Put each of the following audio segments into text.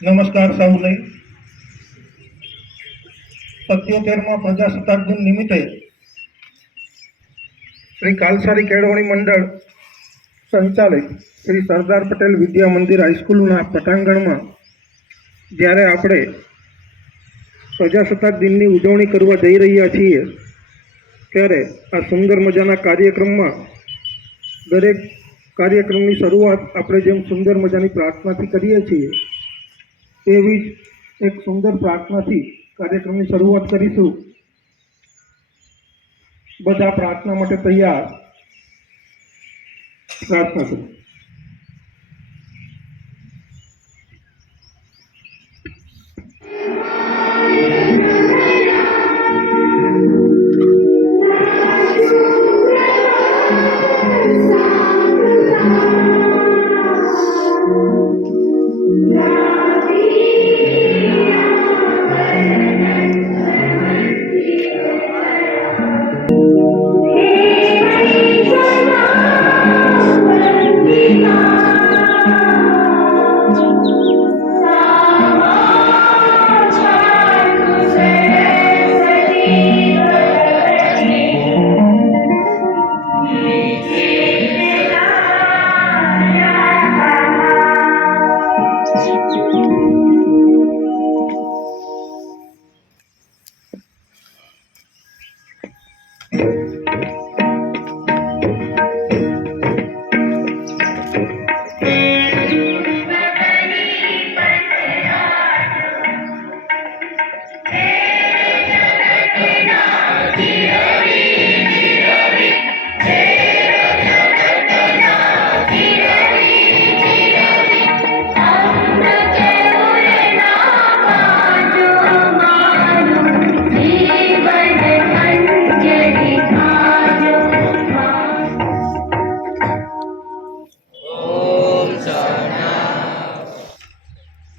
નમસ્કાર સૌને. 77માં પ્રજાસત્તાક દિન નિમિત્તે શ્રી કાલસારી કેળવણી મંડળ સંચાલિત શ્રી સરદાર પટેલ વિદ્યા મંદિર હાઈસ્કૂલના પટાંગણમાં જ્યારે આપણે પ્રજાસત્તાક દિનની ઉજવણી કરવા જઈ રહ્યા છીએ ત્યારે આ સુંદર મજાના કાર્યક્રમમાં દરેક કાર્યક્રમની શરૂઆત આપણે જેમ સુંદર મજાની પ્રાર્થનાથી કરીએ છીએ એવી જ એક સુંદર પ્રાર્થનાથી કાર્યક્રમની શરૂઆત કરીશું. બધા પ્રાર્થના માટે તૈયાર. પ્રાર્થના કરો.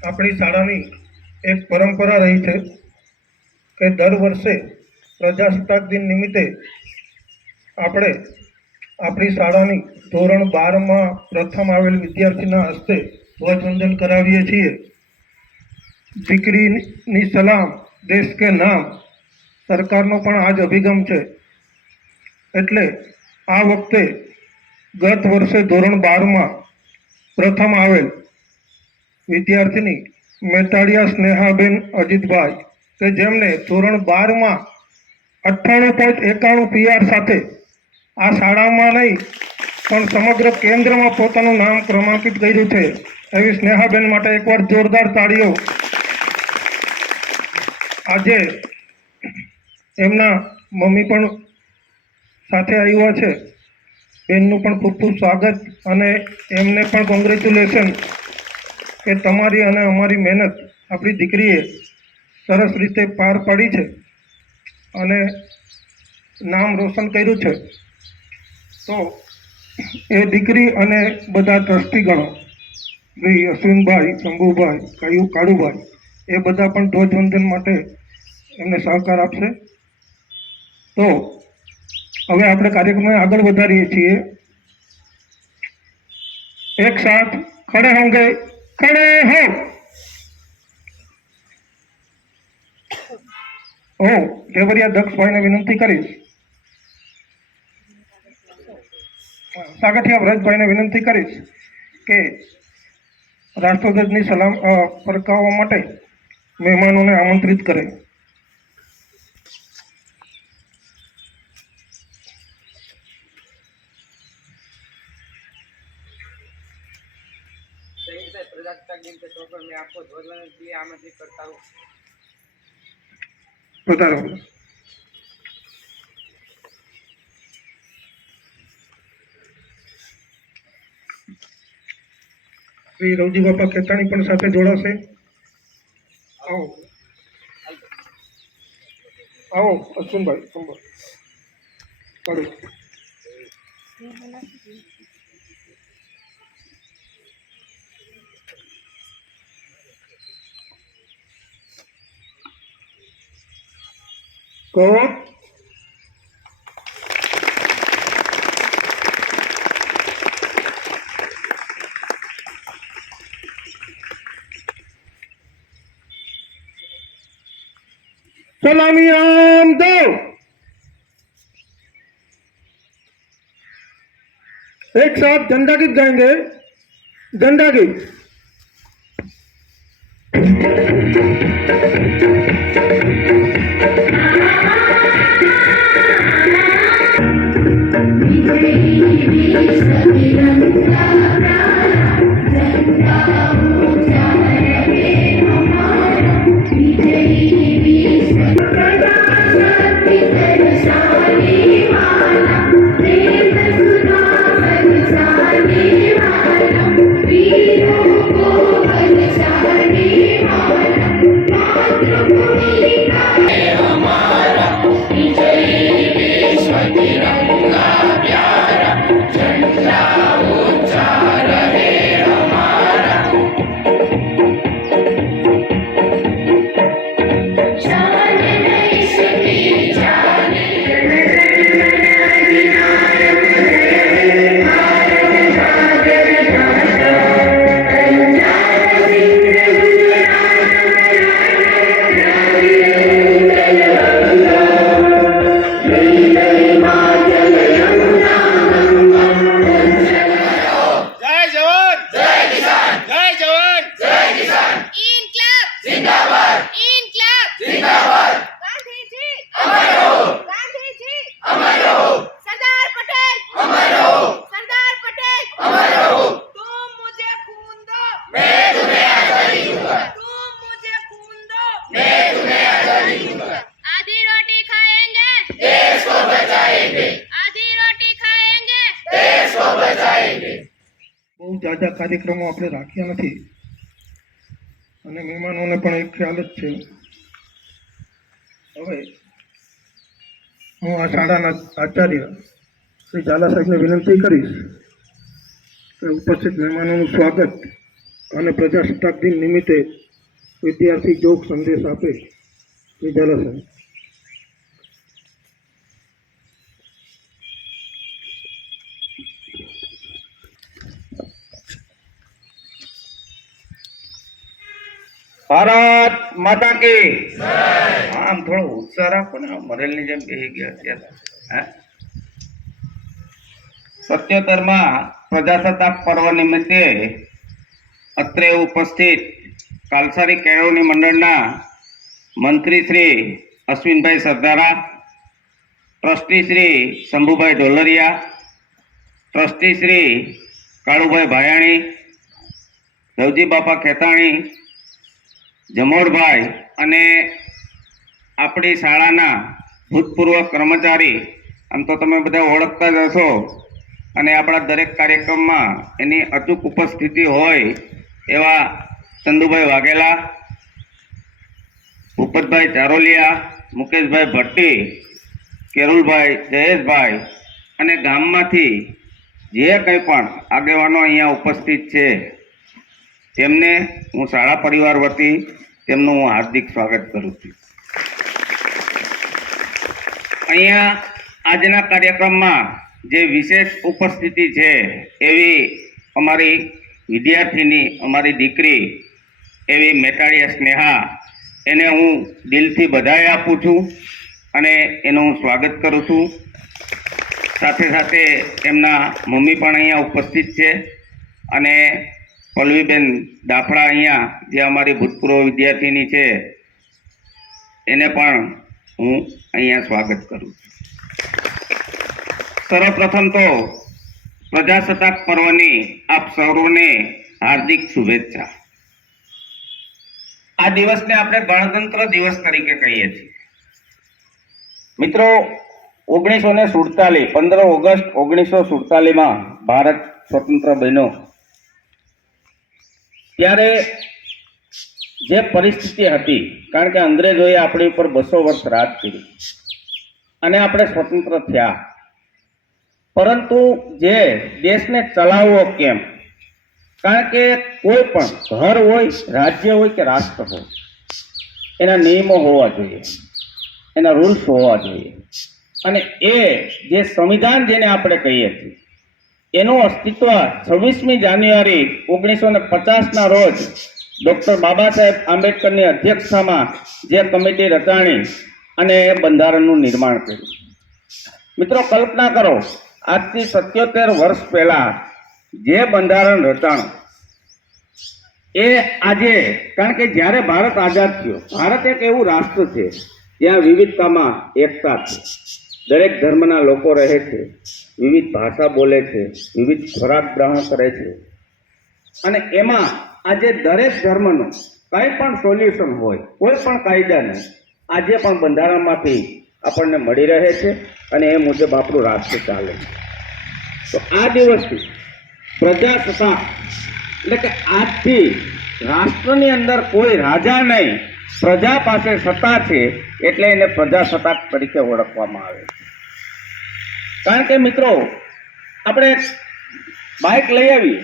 આપણી શાળાની એક પરંપરા રહી છે કે દર વર્ષે પ્રજાસત્તાક દિન નિમિત્તે આપણે આપણી શાળાની ધોરણ 12માં પ્રથમ આવેલ વિદ્યાર્થીના હસ્તે ધ્વજવંદન કરાવીએ છીએ. દીકરીની સલામ દેશ કે નામ સરકારનો પણ આ જ અભિગમ છે. એટલે આ વખતે ગત વર્ષે ધોરણ 12માં પ્રથમ આવેલ વિદ્યાર્થીની મેટાડિયા સ્નેહાબેન અજીતભાઈ કે જેમને ધોરણ 12માં 98.91 PR સાથે આ શાળામાં નહીં પણ સમગ્ર કેન્દ્રમાં પોતાનું નામ ક્રમાંકિત કર્યું છે એવી સ્નેહાબેન માટે એકવાર જોરદાર તાળીઓ. આજે એમના મમ્મી પણ સાથે આવ્યા છે. બેનનું પણ ખૂબ ખૂબ સ્વાગત અને એમને પણ કોંગ્રેચ્યુલેશન કે તમારી અને અમારી મહેનત આપણી દીકરીએ સરસ રીતે પાર પાડી છે અને નામ રોશન કર્યું છે. તો એ દીકરી અને બધા ટ્રસ્ટીગણો શ્રી અશ્વિનભાઈ, શંભુભાઈ, કાળુભાઈ એ બધા પણ ધ્વજવંદન માટે એમને સહકાર આપશે. તો હવે આપણે કાર્યક્રમને આગળ વધારીએ છીએ. એક સાથ ખડે હોંગે ખડે હો. કેવરિયા દક્ષભાઈને વિનંતી કરીશ. સાગઠિયા વ્રજભાઈને વિનંતી કરીશ કે રાષ્ટ્રધ્વજની સલામ ફરકાવવા માટે મહેમાનોને આમંત્રિત કરે. प्रजासत्ताक दिन के तौर पर मैं आपको ध्वजवंदन के लिए आमंत्रित करता हूँ. પધારો. શ્રી રવજી બાપા ખેતાણી પણ સાથે જોડાશે. આવો આવો અશ્વિનભાઈ કાઢો. કહો. सलामी आम दो। एक साथ झंडा गीत गाएंगे। झंडा गीत। બહુ જાજા કાર્યક્રમો આપણે રાખ્યા નથી અને મહેમાનોને પણ એક ખ્યાલ જ છે. હવે હું આ શાળાના આચાર્ય શ્રી ઝાલા સાહેબને વિનંતી કરીશ કે ઉપસ્થિત મહેમાનોનું સ્વાગત અને પ્રજાસત્તાક દિન નિમિત્તે વિદ્યાર્થી જોગ સંદેશ આપે. શ્રી ઝાલા સાહેબ. ભારત માતા કી આમ થોડો ઉત્સાહ રાખો ને, મરેલની જેમ બેસી ગયા અત્યારે. 77માં પ્રજાસત્તાક પર્વ નિમિત્તે અત્રે ઉપસ્થિત કાલસારી કેળવણી મંડળના મંત્રી શ્રી અશ્વિનભાઈ સરદારા, ટ્રસ્ટી શ્રી શંભુભાઈ ઢોલરિયા, ટ્રસ્ટી શ્રી કાળુભાઈ ભાયાણી, રવજી બાપા ખેતાણી, જમોડભાઈ અને આપણી શાળાના ભૂતપૂર્વ કર્મચારી, આમ તો તમે બધા ઓળખતા જ હશો અને આપણા દરેક કાર્યક્રમમાં એની અચૂક ઉપસ્થિતિ હોય એવા ચંદુભાઈ વાઘેલા, ભૂપતભાઈ ચારોલિયા, મુકેશભાઈ ભટ્ટી, કેરુલભાઈ, જયેશભાઈ અને ગામમાંથી જે કંઈ પણ આગેવાનો અહીંયા ઉપસ્થિત છે તેમને હું શાળા પરિવાર વતી તેમનું હું હાર્દિક સ્વાગત કરું છું. અહીંયા આજના કાર્યક્રમમાં જે વિશેષ ઉપસ્થિતિ છે એવી અમારી વિદ્યાર્થીની, અમારી દીકરી એવી મેટાળિયા સ્નેહા, એને હું દિલથી બધાઈ આપું છું અને એનું હું સ્વાગત કરું છું. સાથે સાથે એમના મમ્મી પણ અહીંયા ઉપસ્થિત છે અને પલ્લવીબેન દાફડા અહીંયા જે અમારી ભૂતપૂર્વ વિદ્યાર્થીની છે એને પણ હું અહીંયા સ્વાગત કરું છું. સર્વપ્રથમ તો પ્રજાસત્તાક પર્વની આપ સૌને હાર્દિક શુભેચ્છા. આ દિવસને આપણે ગણતંત્ર દિવસ તરીકે કહીએ છીએ. મિત્રો, 1947 15 ઓગસ્ટ 1947માં ભારત સ્વતંત્ર બન્યો ત્યારે જે પરિસ્થિતિ હતી, કારણ કે અંગ્રેજોએ આપણી ઉપર 200 વર્ષ રાજ કરી અને આપણે સ્વતંત્ર થયા, પરંતુ જે દેશને ચલાવવો કેમ, કારણ કે કોઈ પણ ઘર હોય, રાજ્ય હોય કે રાષ્ટ્ર હોય, એના નિયમો હોવા જોઈએ, એના રૂલ્સ હોવા જોઈએ અને એ જે સંવિધાન જેને આપણે કહીએ છીએ એનું અસ્તિત્વ 26મી જાન્યુઆરી 1950ના રોજ ડૉક્ટર બાબા સાહેબ આંબેડકરની અધ્યક્ષતામાં જે કમિટી રચાણી અને બંધારણનું નિર્માણ કર્યું. મિત્રો, કલ્પના કરો, આજથી 77 વર્ષ પહેલા જે બંધારણ રચાણું એ આજે, કારણ કે જ્યારે ભારત આઝાદ થયો, ભારત એક એવું રાષ્ટ્ર છે જ્યાં વિવિધતામાં એકતા છે. દરેક ધર્મના લોકો રહે છે, વિવિધ ભાષા બોલે છે, વિવિધ ખોરાક ગ્રહણ કરે છે, અને એમાં આજે દરેક ધર્મનું કંઈ પણ સોલ્યુશન હોય, કોઈ પણ કાયદાનું આજે પણ બંધારણમાંથી આપણને મળી રહે છે અને એ મુજબ આપણું રાષ્ટ્ર ચાલે છે. તો આ દિવસથી પ્રજાસત્તાક એટલે કે આજથી રાષ્ટ્રની અંદર કોઈ રાજા નહીં, પ્રજા પાસે સત્તા છે એટલે એને પ્રજાસત્તાક તરીકે ઓળખવામાં આવે છે. કારણ કે મિત્રો, આપણે બાઇક લઈ આવીએ,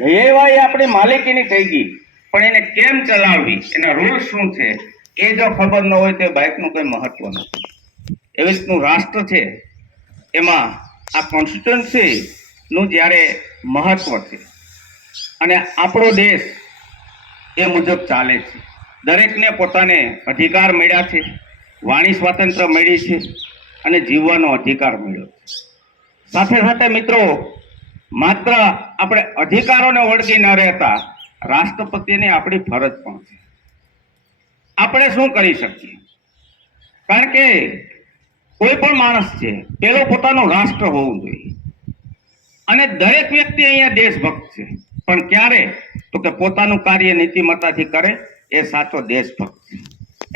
લઈ આવ્યા એ આપણી માલિકીની થઈ ગઈ, પણ એને કેમ ચલાવવી, એના રૂલ્સ શું છે એ જો ખબર ન હોય તો બાઇકનું કંઈ મહત્વ નથી. એવી રીતનું રાષ્ટ્ર છે, એમાં આ કોન્સ્ટિટ્યુન્સીનું જ્યારે મહત્વ છે અને આપણો દેશ એ મુજબ ચાલે છે. દરેકને પોતાને અધિકાર મળ્યા છે, વાણી સ્વાતંત્ર્ય મળી છે અને જીવવાનો અધિકાર મળ્યો છે. સાથે સાથે મિત્રો, માત્ર આપણે અધિકારોને વળગી ન રહેતા રાષ્ટ્રપતિની આપણી ફરજ પણ છે. આપણે શું કરી શકીએ? કારણ કે કોઈ પણ માણસ છે, પેલો પોતાનું રાષ્ટ્ર હોવું જોઈએ. અને દરેક વ્યક્તિ અહીંયા દેશભક્ત છે, પણ ક્યારે? તો કે પોતાનું કાર્ય નીતિમત્તાથી કરે એ સાચો દેશભક્ત છે.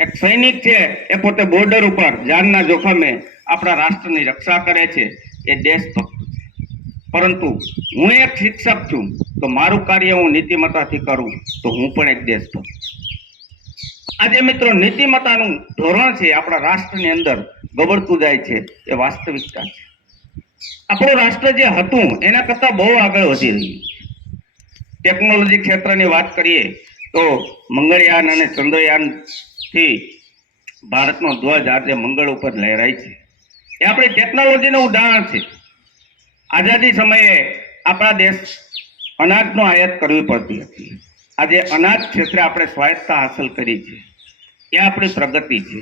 એક સૈનિક છે, એ પોતે બોર્ડર ઉપર જાનના જોખમે આપણા રાષ્ટ્રની રક્ષા કરે છે, એ દેશભક્ત છે. પરંતુ હું એક શિક્ષક છું, તો મારું કાર્ય હું નીતિમત્તાથી કરું તો હું પણ એક દેશભક્ત છું. આજે મિત્રો, નીતિમત્તાનું ધોરણ છે આપણા રાષ્ટ્રની અંદર ગબડતું જાય છે, એ વાસ્તવિકતા છે. આપણું રાષ્ટ્ર જે હતું એના કરતાં બહુ આગળ વધી રહ્યું છે. ટેકનોલોજી ક્ષેત્રની વાત કરીએ તો મંગળયાન અને ચંદ્રયાનથી ભારતનો ધ્વજ આજે મંગળ ઉપર લહેરાય છે. એ આપણી ટેકનોલોજીનું ઉદાહરણ છે. આઝાદી સમયે આપણા દેશ અનાજનો આયાત કરવી પડતી હતી. આજે અનાજ ક્ષેત્રે આપણે સ્વાયત્તતા હાંસલ કરી છે, એ આપણી પ્રગતિ છે.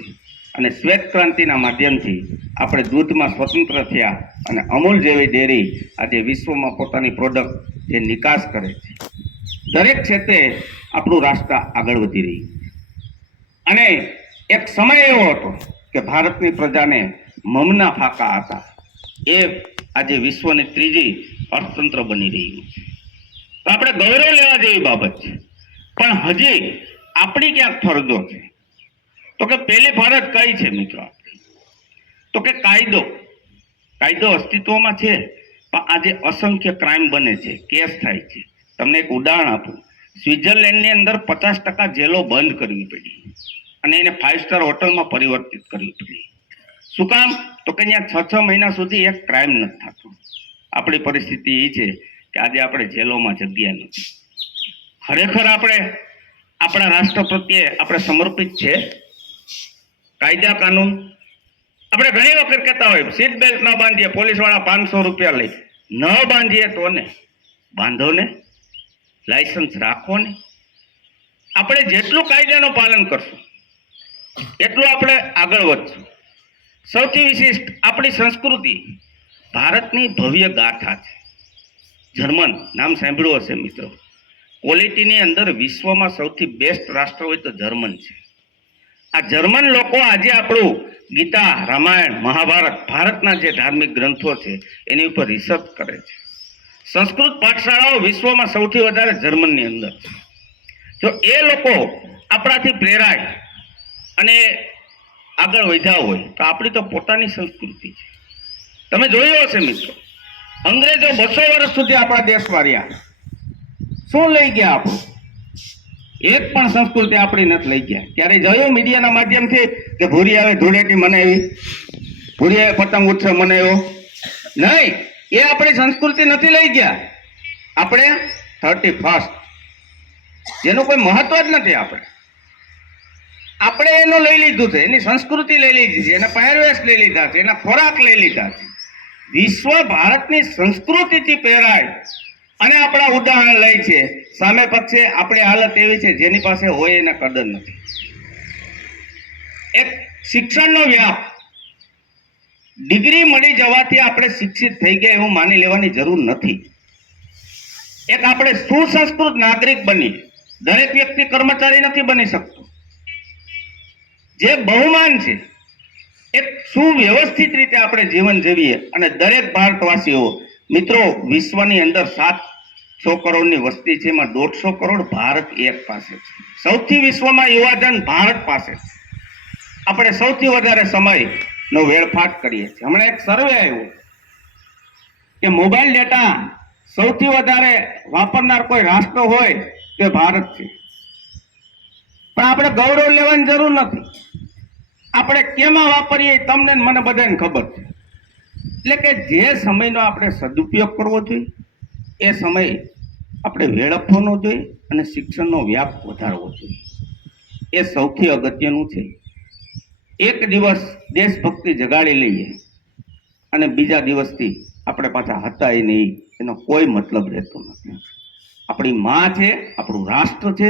અને શ્વેત ક્રાંતિના માધ્યમથી આપણે દૂધમાં સ્વતંત્ર થયા અને અમૂલ જેવી ડેરી આજે વિશ્વમાં પોતાની પ્રોડક્ટ જે નિકાસ કરે છે. દરેક ક્ષેત્રે આપણું રાષ્ટ્ર આગળ વધી રહ્યું છે. અને એક સમય એવો હતો કે ભારતની પ્રજાને મમના ફાંકા હતા, એ આજે વિશ્વની ત્રીજી અર્થતંત્ર બની રહ્યું છે. તો આપણે ગૌરવ લેવા જેવી બાબત છે. પણ હજી આપણી ક્યાંક ફરજો છે. તો કે પહેલી ફરજ કઈ છે મિત્રો? તો કે કાયદો અસ્તિત્વમાં છે, પણ આજે અસંખ્ય ક્રાઇમ બને છે, કેસ થાય છે. તમને એક ઉદાહરણ આપું. સ્વિટ્ઝરલેન્ડની અંદર 50% જેલો બંધ કરવી પડી અને એને 5 સ્ટાર હોટલમાં પરિવર્તિત કરવી પડી. શું કામ? તો કે ત્યાં 6 મહિના સુધી એક ક્રાઇમ નથી થતો. આપણી પરિસ્થિતિ એ છે કે આજે આપણે જેલોમાં જગ્યા નથી. ખરેખર આપણે આપણા રાષ્ટ્ર પ્રત્યે આપણે સમર્પિત છે? કાયદા કાનૂન આપણે ઘણી વખત કહેતા હોય, સીટ બેલ્ટ ન બાંધીએ, પોલીસવાળા 500 રૂપિયા લઈ. ન બાંધીએ તો ને બાંધો ને, લાયસન્સ રાખો ને. આપણે જેટલું કાયદાનું પાલન કરશું એટલું આપણે આગળ વધશું. સૌથી વિશિષ્ટ આપણી સંસ્કૃતિ ભારતની ભવ્ય ગાથા છે. જર્મન નામ સાંભળ્યું હશે મિત્રો. ક્વોલિટીની અંદર વિશ્વમાં સૌથી બેસ્ટ રાષ્ટ્ર હોય તો જર્મન છે. આ જર્મન લોકો આજે આપણું ગીતા, રામાયણ, મહાભારત, ભારતના જે ધાર્મિક ગ્રંથો છે એની ઉપર રિસર્ચ કરે છે. સંસ્કૃત પાઠશાળાઓ વિશ્વમાં સૌથી વધારે જર્મનની અંદર છે. જો એ લોકો આપણાથી પ્રેરાય અને આગળ વધ્યા હોય તો આપણી તો પોતાની સંસ્કૃતિ છે. તમે જોયું હશે મિત્રો, અંગ્રેજો 200 વર્ષ સુધી આપણા દેશમાં રહ્યા. શું લઈ ગયા આપણું? એક પણ સંસ્કૃતિ આપણી નથી લઈ ગયા. ક્યારે જોયું મીડિયાના માધ્યમથી કે ભૂરી આવે ધૂળેટી મનાવી, ભૂરી આવે પતંગ ઉત્સવ મનાવ્યો? નહીં, એ આપણી સંસ્કૃતિ નથી લઈ ગયા. આપણે 31st જેનું કોઈ મહત્વ જ નથી. આપણે એનો લઈ લીધું છે, એની સંસ્કૃતિ લઈ લીધી છે, એના પહેરવેશ લઈ લીધા છે, એના ખોરાક લઈ લીધા છે. વિશ્વ ભારતની સંસ્કૃતિથી પહેરાય અને આપણા ઉદાહરણ લે છે. સામે પક્ષે આપણી હાલત એવી છે જેની પાસે હોય એને કદર નથી. એક શિક્ષણનો વ્યાપ, ડિગ્રી મળી જવાથી આપણે શિક્ષિત થઈ ગયા એવું માની લેવાની જરૂર નથી. એક આપણે સુસંસ્કૃત નાગરિક બની, દરેક વ્યક્તિ કર્મચારી નથી બની શકતો. જે બહુમાન છે, એક સુવ્યવસ્થિત રીતે આપણે જીવન જીવીએ અને દરેક ભારતવાસીઓ, મિત્રો, વિશ્વની અંદર 700 કરોડની વસ્તી છે, એમાં 150 કરોડ ભારત એક પાસે છે. સૌથી વિશ્વમાં યુવાધન ભારત પાસે છે. આપણે સૌથી વધારે સમયનો વેડફાટ કરીએ છીએ. હમણાં એક સર્વે આવ્યો કે મોબાઈલ ડેટા સૌથી વધારે વાપરનાર કોઈ રાષ્ટ્ર હોય તે ભારત છે. પણ આપણે ગૌરવ લેવાની જરૂર નથી. આપણે કેમાં વાપરીએ તમને મને બધાને ખબર છે. એટલે કે જે સમયનો આપણે સદુપયોગ કરવો જોઈએ એ સમય આપણે વેડફવો ન જોઈએ અને શિક્ષણનો વ્યાપ વધારવો જોઈએ. એ સૌથી અગત્યનું છે. એક દિવસ દેશભક્તિ જગાડી લઈએ અને બીજા દિવસથી આપણે પાછા હતા એ નહીં, એનો કોઈ મતલબ રહેતો નથી. આપણી માં છે, આપણું રાષ્ટ્ર છે,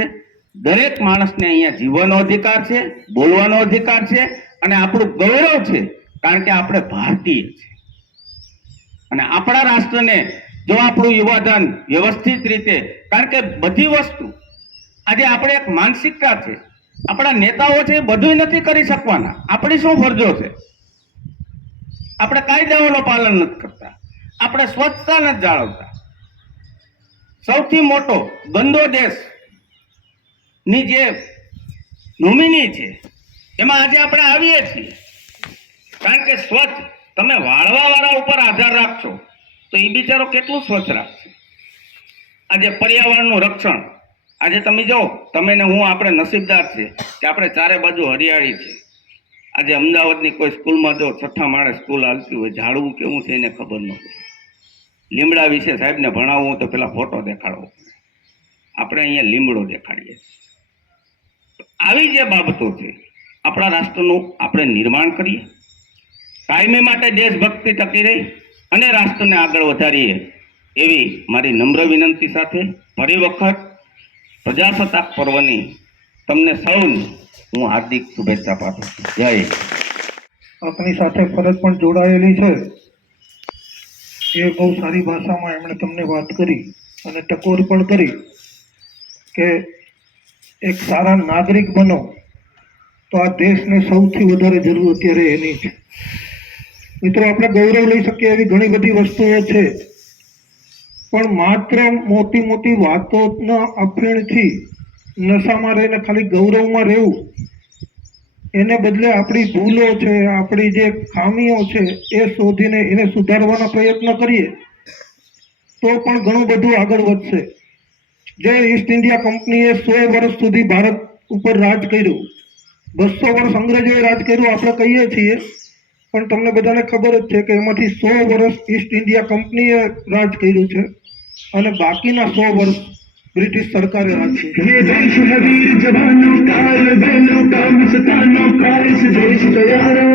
દરેક માણસને અહીંયા જીવવાનો અધિકાર છે, બોલવાનો અધિકાર છે અને આપણું ગૌરવ છે, કારણ કે આપણે ભારતીય છે. અને આપણા રાષ્ટ્રને જો આપણું યુવાધન વ્યવસ્થિત રીતે, કારણ કે બધી વસ્તુ આજે આપણે એક માનસિકતા છે, આપણા નેતાઓ છે એ બધું નથી કરી શકવાના. આપણી શું ફરજો છે? આપણે કાયદાઓનું પાલન નથી કરતા, આપણે સ્વચ્છતા નથી જાળવતા. સૌથી મોટો ગંદો દેશ ની જે નોમિની છે એમાં આજે આપણે આવીએ છીએ. કારણ કે સ્વચ્છ, તમે વાળવા વાળા ઉપર આધાર રાખશો તો એ બિચારો કેટલું સ્વચ્છ રાખશે. આજે પર્યાવરણનું રક્ષણ, આજે તમે જો, તમે ને હું, આપણે નસીબદાર છે કે આપણે ચારે બાજુ હરિયાળી છે. આજે અમદાવાદની કોઈ સ્કૂલમાં જો 6ઠા માળે સ્કૂલ હાલતી હોય, ઝાડવું કેવું છે એને ખબર ન હોય. લીમડા વિશે સાહેબને ભણાવવું તો પેલા ફોટો દેખાડવો પડે. આપણે અહીંયા લીમડો દેખાડીએ. આવી જે બાબતો છે, આપણા રાષ્ટ્રનું આપણે નિર્માણ કરીએ, કાયમી માટે દેશભક્તિ ટકી રહી અને રાષ્ટ્રને આગળ વધારીએ એવી મારી નમ્ર વિનંતી સાથે ફરી વખત પ્રજાસત્તાક પર્વની તમને સૌને હું હાર્દિક શુભેચ્છા પાઠવું છું. જય હિન્દ. આપની સાથે ફરજ પણ જોડાયેલી છે. એ બહુ સારી ભાષામાં એમણે તમને વાત કરી અને ટકોર પણ કરી કે એક સારા નાગરિક બનો તો આ દેશને સૌથી વધારે જરૂર અત્યારે એની છે. મિત્રો, આપણે ગૌરવ લઈ શકીએ એવી ઘણી બધી વસ્તુઓ છે, પણ માત્ર મોટી મોટી વાતોના અફીણથી નશામાં રહીને ખાલી ગૌરવમાં રહેવું, એને બદલે આપણી ભૂલો છે, આપણી જે ખામીઓ છે એ શોધીને એને સુધારવાના પ્રયત્ન કરીએ તો પણ ઘણું બધું આગળ વધશે. જે ઈસ્ટ ઇન્ડિયા કંપનીએ 100 વર્ષ સુધી ભારત ઉપર રાજ કર્યું, 200 વર્ષ અંગ્રેજોએ રાજ કર્યું આપણે કહીએ છીએ, પણ તમને બધાને ખબર જ છે કે એમાંથી 100 વર્ષ ઈસ્ટ ઇન્ડિયા કંપનીએ રાજ કર્યું છે અને બાકીના 100 વર્ષ ब्रिटिश सरकार राज्य ये देश है वीर जवानों का, rebelलों का, मस्तानों का, इस देश तैयारों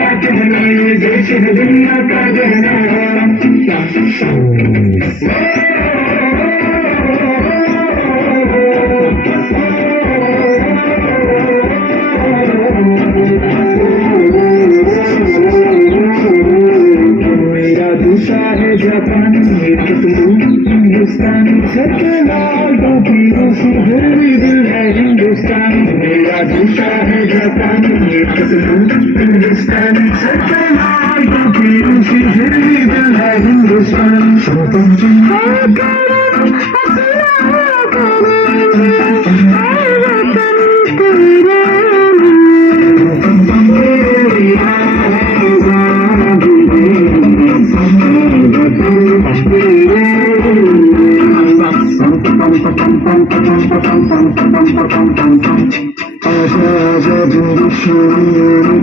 का कहना, ये देश है दुनिया का गहना. मेरा दूसरा है जापान, एक हिंदुस्तान, सबके लाडों की रूसी फिर भी दिल है हिंदुस्तान. मेरा दूसरा है जापान, एक हिंदुस्तान, सबके लाडों की रूसी फिर भी दिल है हिंदुस्तान.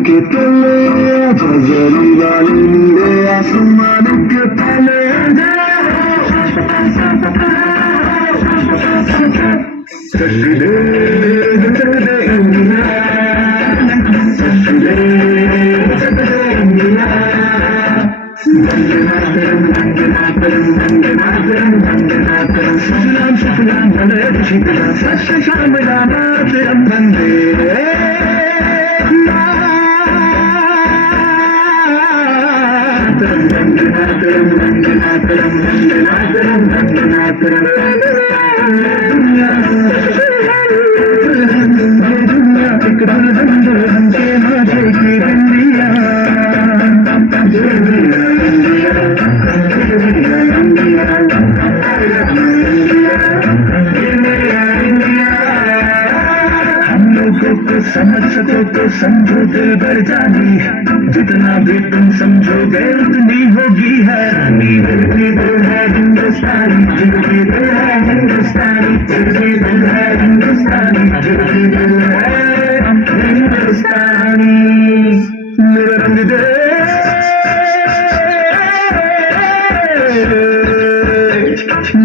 के तले फजरी वाले नीले आसमान के तले Shambhala, दुनिया एक दुल्हन के माथे की बिंदिया तो समझ सको तो समझो दिल भर जानी जितना भी तुम समझोगे उतनी होगी हैरानी दिल भी दिल है हिंदुस्तानी दिल भी दिल है हिंदुस्तानी दिल भी दिल है हिंदुस्तानी दिल भी दिल है हिंदुस्तानी मेरा रंग दे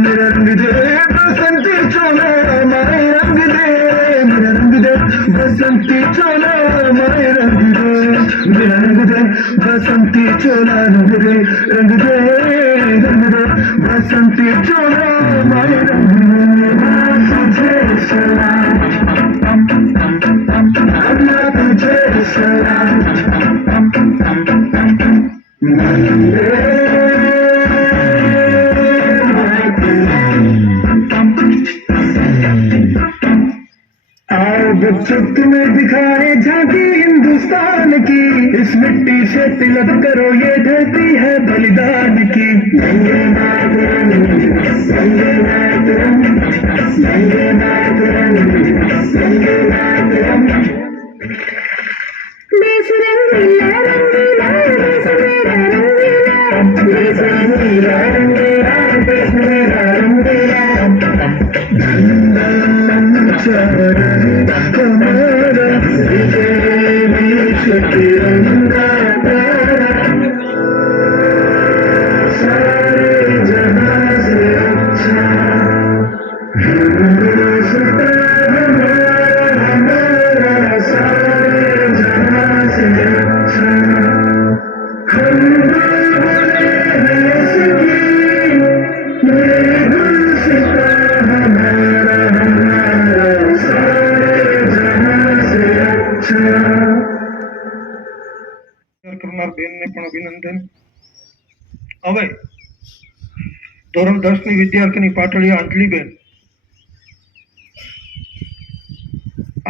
मेरा रंग दे बसंती चोला माए रंग दे मेरा रंग दे बसंती चोला माए रंग दे मेरा रंग दे बसंती चोला रंग दे बसंती चोला माए रंग दे तुझे सलाम अल्लाह तुझे सलाम आओ बच्चों तुम्हें दिखाए झांकी हिंदुस्तान की इस मिट्टी से तिलक करो ये धरती है बलिदान की वंदे मातरम वंदे मातरम वंदे मातरम वंदे मातरम देश रंगीला रंगीला देश मेरा रंगीला देश रंगीला रंगीला देश मेरा रंगीला हमारा विजय विश्व तिरंगा सारे जहां से अच्छा हिंदुस्तान हमारा सारे जहां से अच्छा हम बुलबुलें हैं इसकी ये गुलसितां हमारा सारे जहां से अच्छा કરનાર બેનને પણ અભિનંદન. હવે ધોરણ 10 ની વિદ્યાર્થીની પાટળિયા અંજલિબેન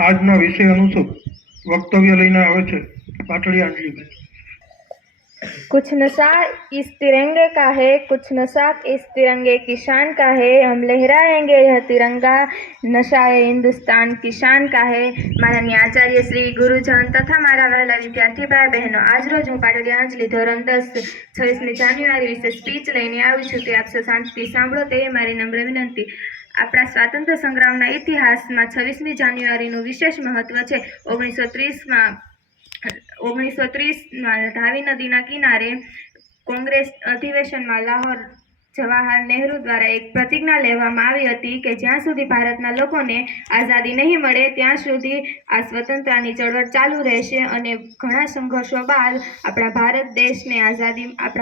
આજના વિષય અનુસાર વક્તવ્ય લઈને આવે છે. પાટળિયા અંજલિબેન. कुछ नशा इस तिरंगे का है, कुछ नशा इस तिरंगे की शान का है। हम लहराएंगे यह तिरंगा, नशा है हिंदुस्तान की शान का है। माननीय आचार्य श्री गुरुजन तथा मारा वहेला विद्यार्थी भाई बहनों, आज रोज हूँ पाटलिया अंजलि धोरण 10 26મી જાન્યુઆરી વિશે સ્પીચ લઈને આવી છું તે આપ સૌ શાંતિથી સાંભળો તે મારી નમ્ર વિનંતી. આપણા સ્વાતંત્ર્ય સંગ્રામના ઇતિહાસમાં 26મી જાન્યુઆરીનું વિશેષ મહત્વ છે. 1930માં રાવી નદીના કિનારે કોંગ્રેસ અધિવેશનમાં લાહોર જવાહર નહેરુ દ્વારા એક પ્રતિજ્ઞા લેવામાં આવી હતી કે જ્યાં સુધી ભારતના લોકોને આઝાદી નહીં મળે ત્યાં સુધી આ સ્વતંત્રતાની ચળવળ ચાલુ રહેશે અને ઘણા સંઘર્ષો બાદ આપણા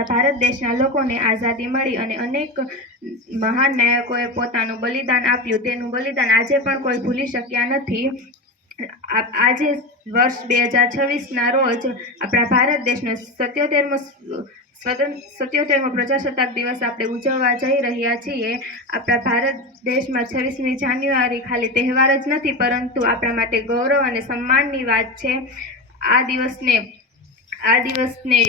ભારત દેશના લોકોને આઝાદી મળી અને અનેક મહાન નાયકોએ પોતાનું બલિદાન આપ્યું. તેનું બલિદાન આજે પણ કોઈ ભૂલી શક્યા નથી. આજે વર્ષ 2026ના રોજ આપણા ભારત દેશનો 77મો પ્રજાસત્તાક દિવસ આપણે ઉજવવા જઈ રહ્યા છીએ. આપણા ભારત દેશમાં 26મી જાન્યુઆરી ખાલી તહેવાર જ નથી પરંતુ આપણા માટે ગૌરવ અને સન્માનની વાત છે. આ દિવસને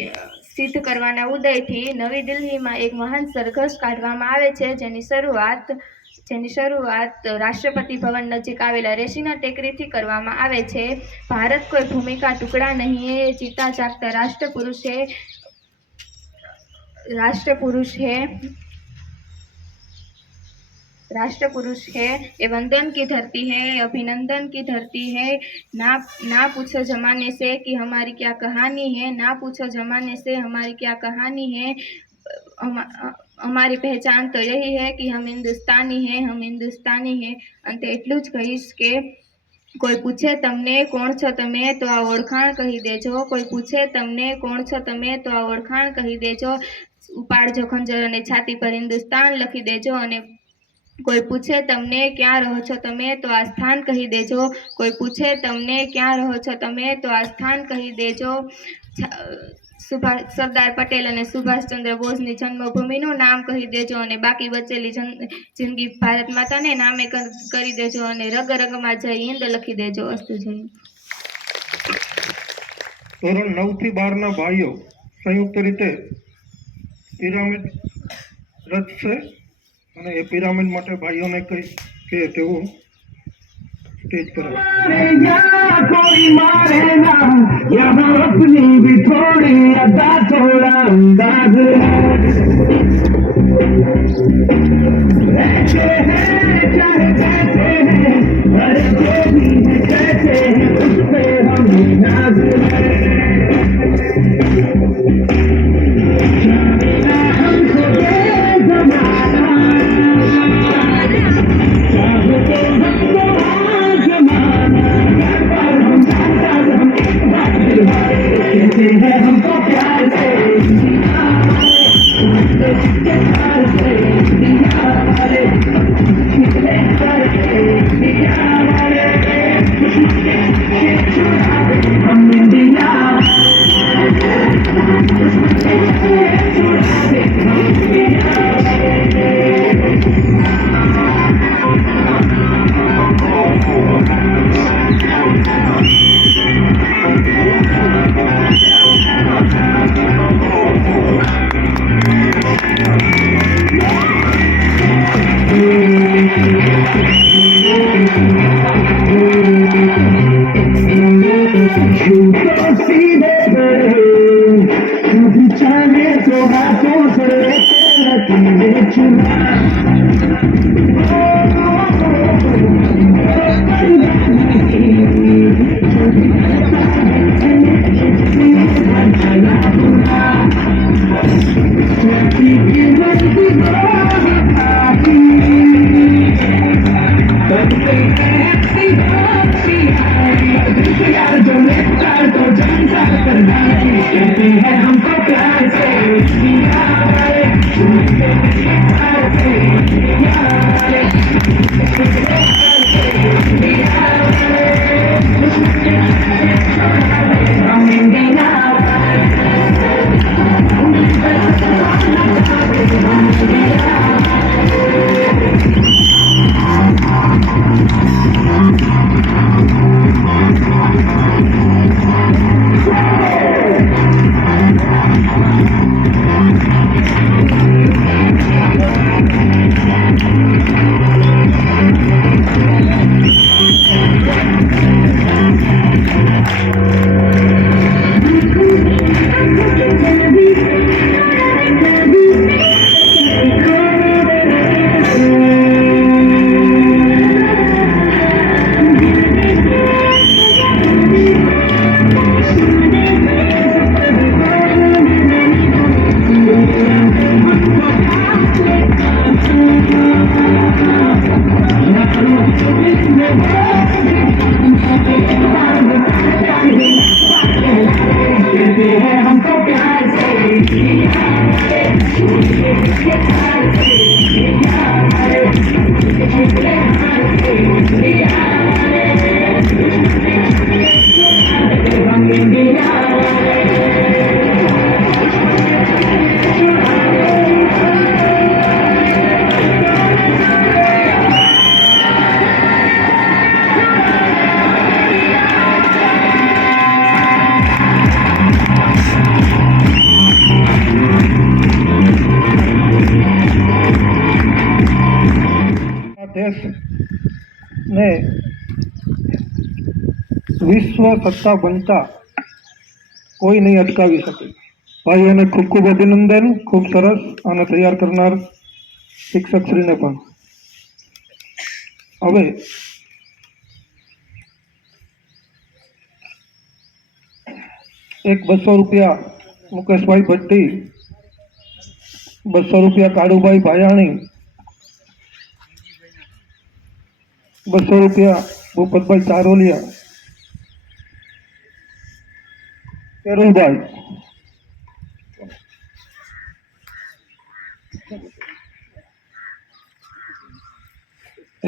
સિદ્ધ કરવાના ઉદયથી નવી દિલ્હીમાં એક મહાન સરઘસ કાઢવામાં આવે છે જેની શરૂઆત રાષ્ટ્રપતિ ભવન નજીક આવેલા રેશીના ટેકરીથી કરવામાં આવે છે. ભારત કોઈ ભૂમિકા ટુકડા નહીં है, जीता जागता राष्ट्रपुरुष है, ये वंदन की धरती है, अभिनंदन की धरती है. ना पूछो जमाने से कि हमारी क्या कहानी है, ना पूछो जमाने से हमारी क्या कहानी है. हमारी पहचान तो यही है कि हम हिंदुस्तानी हैं. अंते એટલું જ કહીશ કે કોઈ પૂછે તમને કોણ છો તમે તો આ ઓળખાણ કહી દેજો. કોઈ પૂછે તમને કોણ છો તમે તો આ ઓળખાણ કહી દેજો. ઉપાડજો ખંજર અને છાતી પર હિન્દુસ્તાન લખી દેજો. અને કોઈ પૂછે તમને ક્યાં રહો છો તમે તો આ સ્થાન કહી દેજો. કોઈ પૂછે તમને ક્યાં રહો છો તમે તો આ સ્થાન કહી દેજો. સરદાર પટેલ અને સુભાષચંદ્ર બોઝની જન્મભૂમિનું નામ કહી દેજો અને બાકી બચેલી જિંદગી ભારત માતાને નામે કરી દેજો અને રગ રગમાં જય હિન્દ લખી દેજો. અસ્તુ જય હિન્દ. ધોરણ 9 થી 12ના ભાઈઓ સંયુક્ત રીતે પિરામિડ રચશે અને એ પિરામિડ માટે ભાઈઓને કઈ કે તેવું સ્ટેજ પર या कोई मारे ना यहाँ अपनी भी थोड़ी अदा थोड़ा अंदाज ऐसे हैं चाहे कैसे हैं अरे जो भी है कैसे हैं उस पे हम नाज हमको ये जमाना चाहे तो हमको कहते हैं हमको प्यार से हम इंडिया सीधे कभी चाहे तो हाथों से लकीरें चुरा कहते हैं हमको प्यार से हम इंडिया દેશને વિશ્વ સત્તા બનતા કોઈ નહીં અટકાવી શકે. ભાઈઓને ખૂબ ખૂબ અભિનંદન, ખૂબ સરસ અને તૈયાર કરનાર શિક્ષકશ્રીને પણ. હવે એક 200 રૂપિયા મુકેશભાઈ ભટ્ટી, 200 રૂપિયા કાળુભાઈ ભાયાણી, 200 રૂપિયા ભૂપતભાઈ ચારોલિયા, કેરુલભાઈ,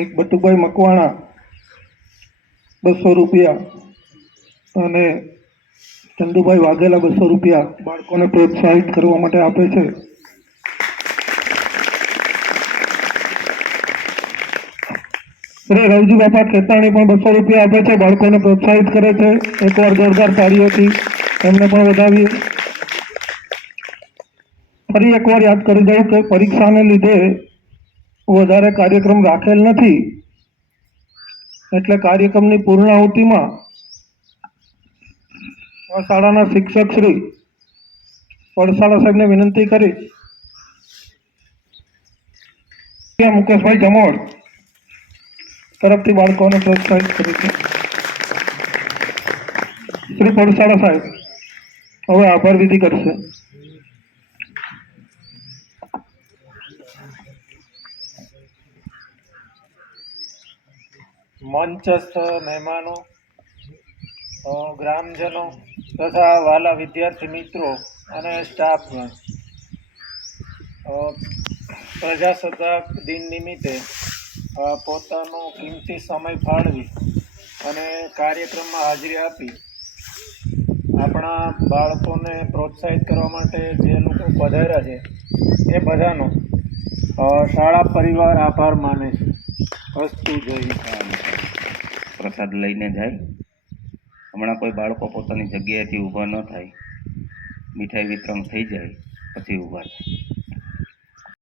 એક બટુભાઈ મકવાણા 200 રૂપિયા અને ચંદુભાઈ વાઘેલા 200 રૂપિયા બાળકોને પ્રોત્સાહિત કરવા માટે આપે છે. શ્રી રવજી બાપા ખેતાણી પણ 200 રૂપિયા આપે છે, બાળકોને પ્રોત્સાહિત કરે છે. એકવાર જોરદાર તાળીઓથી એમને પણ વધાવીએ. ફરી એકવાર યાદ કરી દઉં કે પરીક્ષાને લીધે વધારે કાર્યક્રમ રાખેલ નથી, એટલે કાર્યક્રમની પૂર્ણાહુતિમાં આ શાળાના શિક્ષક શ્રી વડસાળા સાહેબને વિનંતી કરી મુકેશભાઈ જમોડ તરફથી બાળકોને પ્રોત્સાહિત કરે છે. શ્રી વડસાળા સાહેબ હવે આભાર વિધિ કરશે. મંચસ્થ મહેમાનો, ગ્રામજનો તથા વાલા વિદ્યાર્થી મિત્રો અને સ્ટાફગણ, પ્રજાસત્તાક દિન નિમિત્તે પોતાનો કિંમતી સમય ફાળવી અને કાર્યક્રમમાં હાજરી આપી આપણા બાળકોને પ્રોત્સાહિત કરવા માટે જે લોકો પધાર્યા છે એ બધાનો શાળા પરિવાર આભાર માને છે. વસ્તુ જોઈ પ્રસાદ લઈને જાય. હમણાં કોઈ બાળકો પોતાની જગ્યાએથી ઊભા ન થાય, મીઠાઈ વિતરણ થઈ જાય પછી ઊભા થાય.